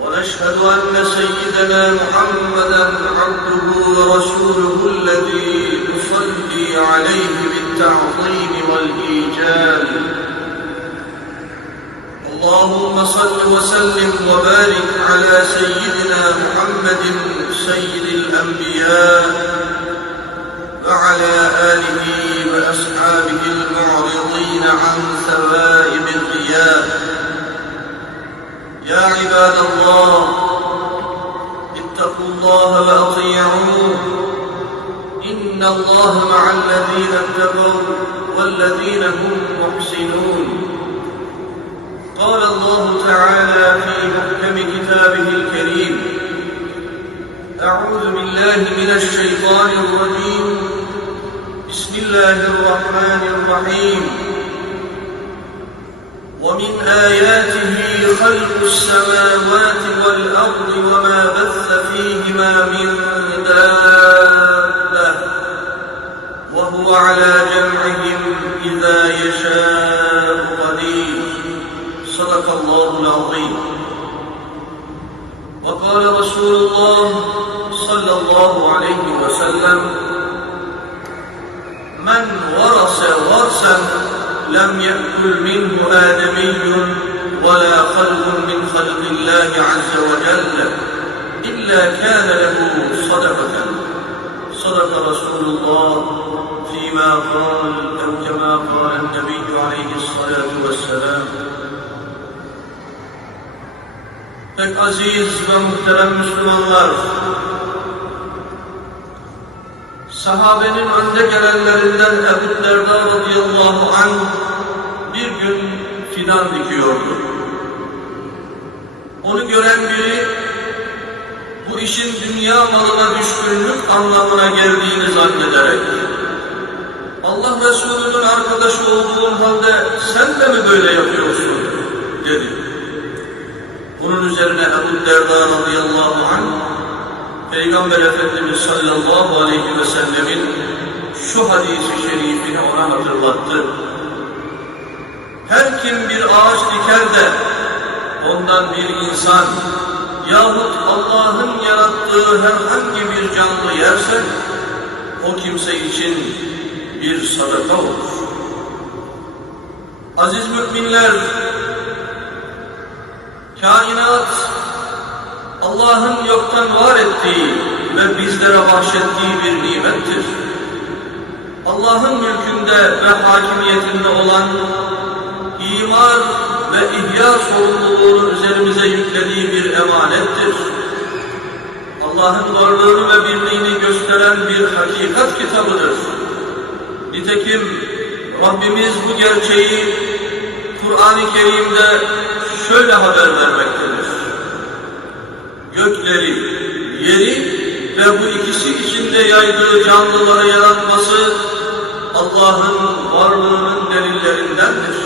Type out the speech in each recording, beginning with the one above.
ونشهد أن سيدنا محمدًا عبده ورسوله الذي نصلي عليه بالتعظيم والإيجال. اللهم صل وسلم وبارك على سيدنا محمد سيد الأنبياء وعلى آله وأصحابه المعرضين عن ثوائب الغياب. يا عباد الله، اتقوا الله وأطيعوه، إن الله مع الذين اتقوا والذين هم محسنون. قال الله تعالى في محكم كتابه الكريم: أعوذ بالله من الشيطان الرجيم، بسم الله الرحمن الرحيم. ومن آياته خلق السماوات والأرض وما بث فيهما من دابة وهو على جمعهم إذا يشاء قدير. صدق الله العظيم. وقال رسول الله صلى الله عليه وسلم: من ورث ورثا لم يأكل منه آدمي ولا خلق من خلق الله عز وجل إلا كان له صدقة. صدق رسول الله فيما قال أو كما قال النبي عليه الصلاة والسلام. Pek aziz ve muhterem Müslümanlar, sahabenin önde gelenlerinden Ebu Derda radıyallahu anh bir gün fidan dikiyordu. Onu gören biri bu işin dünya malına düşkünlük anlamına geldiğini zannederek Allah Resulü'nün arkadaşı olduğun halde sen de mi böyle yapıyorsun dedi. Bunun üzerine Ebu Derda radıyallahu anh Peygamber Efendimiz sallallahu aleyhi ve sellemin şu hadisi şerifini ona hatırlattı. Her kim bir ağaç diker de ondan bir insan yahut Allah'ın yarattığı herhangi bir canlı yerse o kimse için bir sadaka olur. Aziz müminler, kainat Allah'ın yoktan var ettiği ve bizlere bahşettiği bir nimettir. Allah'ın mülkünde ve hakimiyetinde olan imar ve ihya sorumluluğunu üzerimize yüklediği bir emanettir. Allah'ın varlığını ve birliğini gösteren bir hakikat kitabıdır. Nitekim Rabbimiz bu gerçeği Kur'an-ı Kerim'de şöyle haber vermektedir: gökleri, yeri ve bu ikisi içinde yaydığı canlıları yaratması Allah'ın varlığının delillerindendir.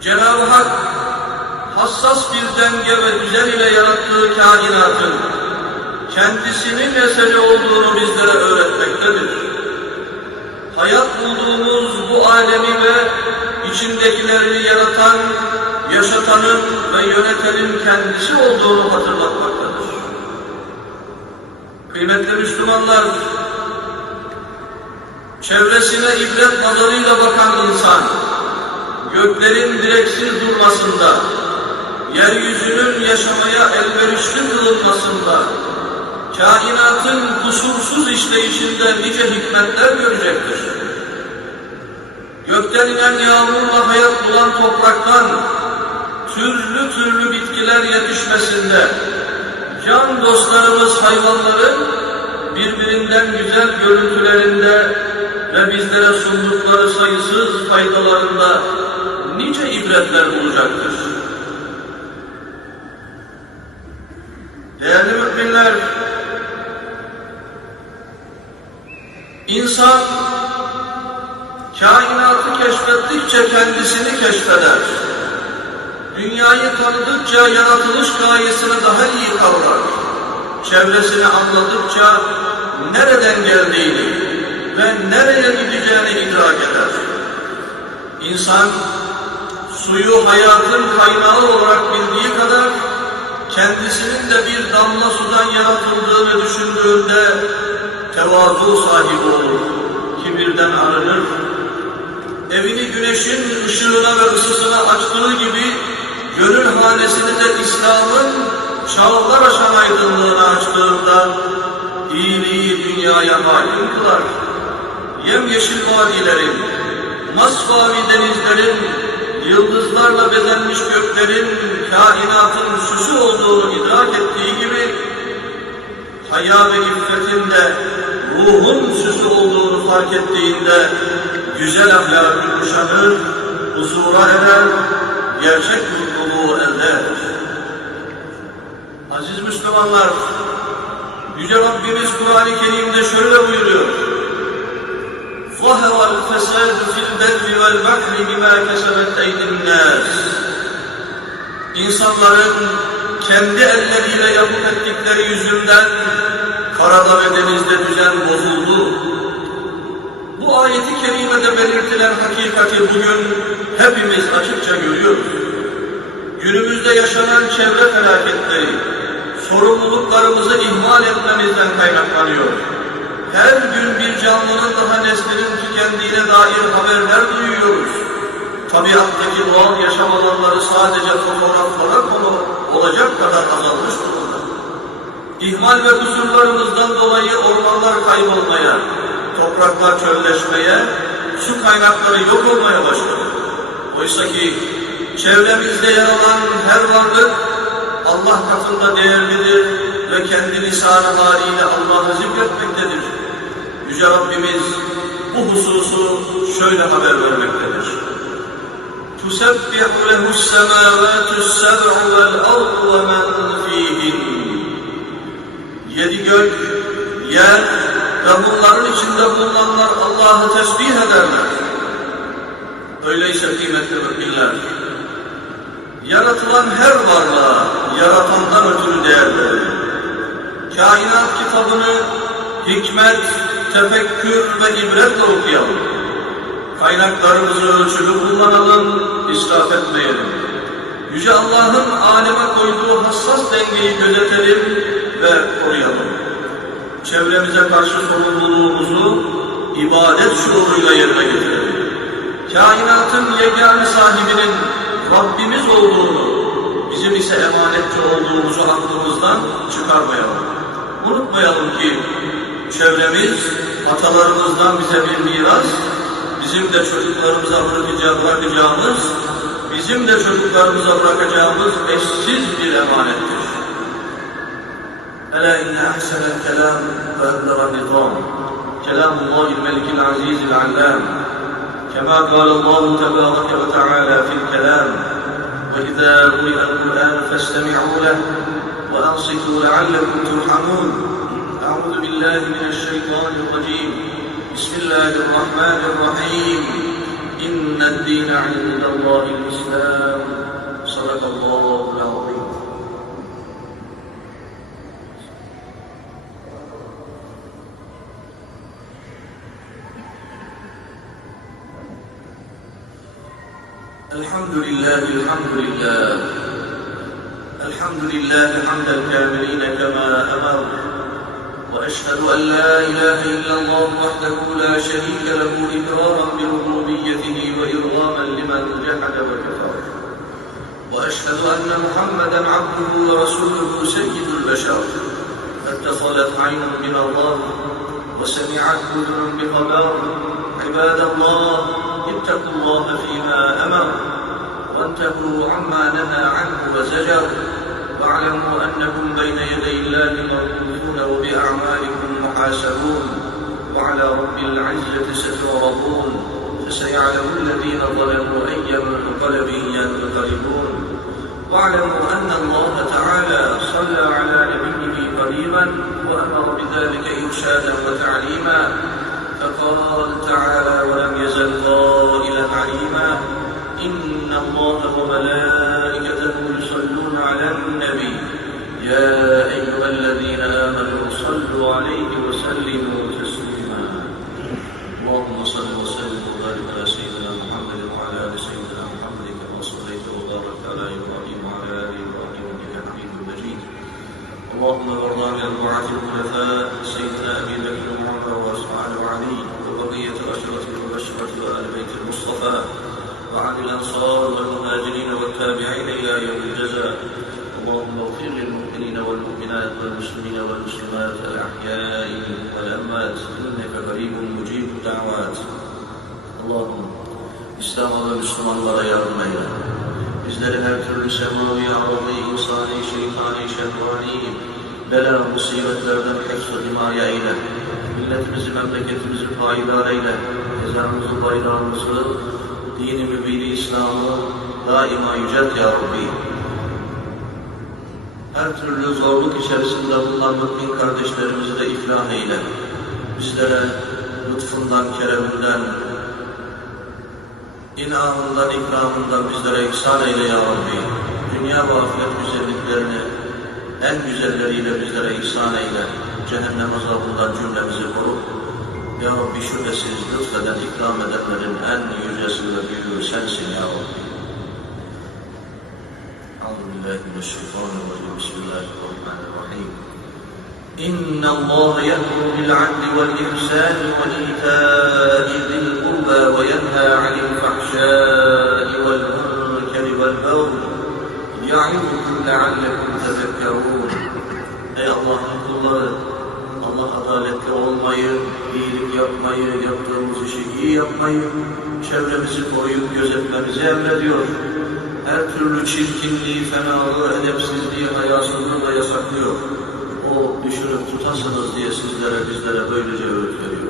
Cenab-ı Hak hassas bir denge ve düzen ile yarattığı kainatın kendisinin eseri olduğunu bizlere öğretmektedir. Hayat bulduğumuz bu alemi ve içindekileri yaratan, yaşatanın ve yönetenin kendisi olduğunu hatırlatmaktadır. Kıymetli Müslümanlar, çevresine ibret nazarıyla bakan insan, göklerin direksiz durmasında, yeryüzünün yaşamaya elverişli kılınmasında, kainatın kusursuz işleyişinde nice hikmetler görecektir. Gökten inen yağmurla hayat bulan topraktan türlü türlü bitkiler yetişmesinde, can dostlarımız hayvanların birbirinden güzel görüntülerinde ve bizlere sundukları sayısız faydalarında nice ibretler bulacaktır. Değerli müminler, insan kainatı keşfettikçe kendisini keşfeder. Dünyayı tanıdıkça yaratılış gayesini daha iyi kavrar. Çevresini anladıkça nereden geldiğini ve nereye gideceğini idrak eder. İnsan suyu hayatın kaynağı olarak bildiği kadar kendisinin de bir damla sudan yaratıldığını düşündüğünde tevazu sahibi olur, kibirden arınır. Evini güneşin ışığına ve ısısına açtığı gibi gönül hanesini de İslam'ın çağlar aşan aydınlığına açtığında iyiliği dünyaya hakim kılar. Yemyeşil vadilerin, masmavi denizlerin, yıldızlarla bezenmiş göklerin kainatın süsü olduğunu idrak ettiği gibi haya ve iffetin de ruhun süsü olduğunu fark ettiğinde güzel ahlakı kuşanır, huzura erer, gerçek mutluluğu elde eder. Aziz Müslümanlar, Yüce Rabbimiz Kur'an-ı Kerim'de şöyle buyuruyor: ظَهَرَ الْفَسَادُ فِي الْبَرِّ وَالْبَحْرِ بِمَا كَسَبَتْ اَيْدِي النَّاسِ İnsanların kendi elleriyle yapıp ettikleri yüzünden karada ve denizde düzen bozuldu. Bu ayeti kerimede belirtilen hakikati bugün hepimiz açıkça görüyoruz. Günümüzde yaşanan çevre felaketleri, sorumluluklarımızı ihmal etmemizden kaynaklanıyor. Her gün bir canlının daha neslinin tükendiğine dair haberler duyuyoruz. Tabiattaki doğal yaşam alanları sadece fotoğraflara konu olacak kadar azalmış durumda. İhmal ve kusurlarımızdan dolayı ormanlar kaybolmaya, topraklar çölleşmeye, su kaynakları yok olmaya başladı. Oysa ki çevremizde yer alan her varlık Allah katında değerlidir ve kendi lisan-ı haliyle Allah'ı zikretmektedir. Yüce Rabbimiz bu hususu şöyle haber vermektedir: تُسَبِّحُ لَهُ السَّمَاوَاتُ السَّبْعُ وَالْأَرْضُ وَمَنْ فِيهِنْ Yedi gök, yer ve bunların içinde bulunanlar Allah'ı tesbih ederler. Öyleyse kıymetli müminler, yaratılan her varlığa yaratandan ötürü değer verelim. Kainat kitabını hikmet, tefekkür ve ibretle okuyalım. Kaynaklarımızı ölçülü kullanalım, israf etmeyelim. Yüce Allah'ın aleme koyduğu hassas dengeyi gözetelim ve koruyalım. Çevremize karşı sorumluluğumuzu ibadet şuuruyla yerine getirelim. Kainatın yegane sahibinin Rabbimiz olduğunu, bizim ise emanetçi olduğumuzu aklımızdan çıkarmayalım. Unutmayalım ki çevremiz atalarımızdan bize bir miras, bizim de çocuklarımıza bırakacağımız, bizim de çocuklarımıza bırakacağımız eşsiz bir emanettir. ألا إن أحسن الكلام وأبلغ النظام كلام الله الملك العزيز العلام كما قال الله تبارك وتعالى في الكلام وإذا قرئ القرآن فاستمعوا له وأنصتوا لعلكم ترحمون أعوذ بالله من الشيطان الرجيم بسم الله الرحمن الرحيم إن الدين عند الله الإسلام صدق الله العظيم. الحمد لله الحمد لله حمد الكاملين كما أمر وأشهد أن لا إله إلا الله وحده لا شريك له إقرارا بربوبيته وإرغاما لمن جحد وكفر وأشهد أن محمدا عبده ورسوله سيد البشر اتصلت عين بنظر وسمعت أذن بخبر عباد الله اتقوا الله فيما أمر وانتهوا عما نهى عنه وزجر واعلموا أنكم بين يدي الله مرفوعون وبأعمالكم محاسبون وعلى رب العزة ستعرضون فسيعلم الذين ظلموا أي منقلب ينقلبون واعلموا أن الله تعالى صلى على نبيه قريبا وأمر بذلك إرشادا وتعليما فقال تعالى ولم يزل قائلا عليما إن الله وملائكته يصلون على النبي يا أيها الذين آمنوا صلوا عليه وسلموا تسليما اللهم صل وسلم وبارك على سيدنا محمد وعلى آل سيدنا محمد كما صليت وبارك على إبراهيم وعلى آل إبراهيم إنك حميد مجيد اللهم وارض عن الرعاة الخلفاء سيدنا ابي بكر وعمر وعثمان وعلي وبقيه الاشرة المبشرة وال بيت المصطفى وعن الانصار والمهاجرين والتابعين الى يوم الجزاء. اللهم اغفر للمؤمنين والمؤمنات والمسلمين والمسلمات الاحياء والاموات انك قريب مجيب الدعوات. اللهم İslam'a ve Müslümanlara yardım eyle. Bizleri her türlü semavi, arabi, insani, şeytani, şehvani, bela, musibetlerden hifz-ı himaye eyle. Milletimizi, memleketimizi payidar eyle. Ezanımızı, bayrağımızı, dini mübini İslam'ı daima yücelt ya Rabbi. Her türlü zorluk içerisinde bulunan mümin kardeşlerimizi de iflah eyle. Bizlere lütfundan, kereminden, İnamından, ikramından bizlere ihsan eyle ya Rabbi. Dünya ve ahiret güzelliklerini en güzelleriyle bizlere ihsan eyle. Cehennem azabından cümlemizi koru. Ya Rabbi şüphesiz lütfeden, ikram edenlerin en yücesi ve büyüğü sensin ya Rabbi. Euzubillahimineşşeytanirracim. Bismillahirrahmanirrahim. إن الله يأمر بالعدل والإحسان وإيتاء ذي القربى وينهى عن الفحشاء والمنكر والبغي يعظكم لعلكم تذكرون. Ey Allah'ın kulları! Allah adaletli olmayı, iyilik yapmayı, yaptığımız işi iyi yapmayı, çevremizi koruyup gözetmemizi emrediyor. Her türlü çirkinliği, fenalığı, edepsizliği, hayasızlığı da yasaklıyor. O düşünüp tutasınız diye sizlere, bizlere böylece öğüt veriyor.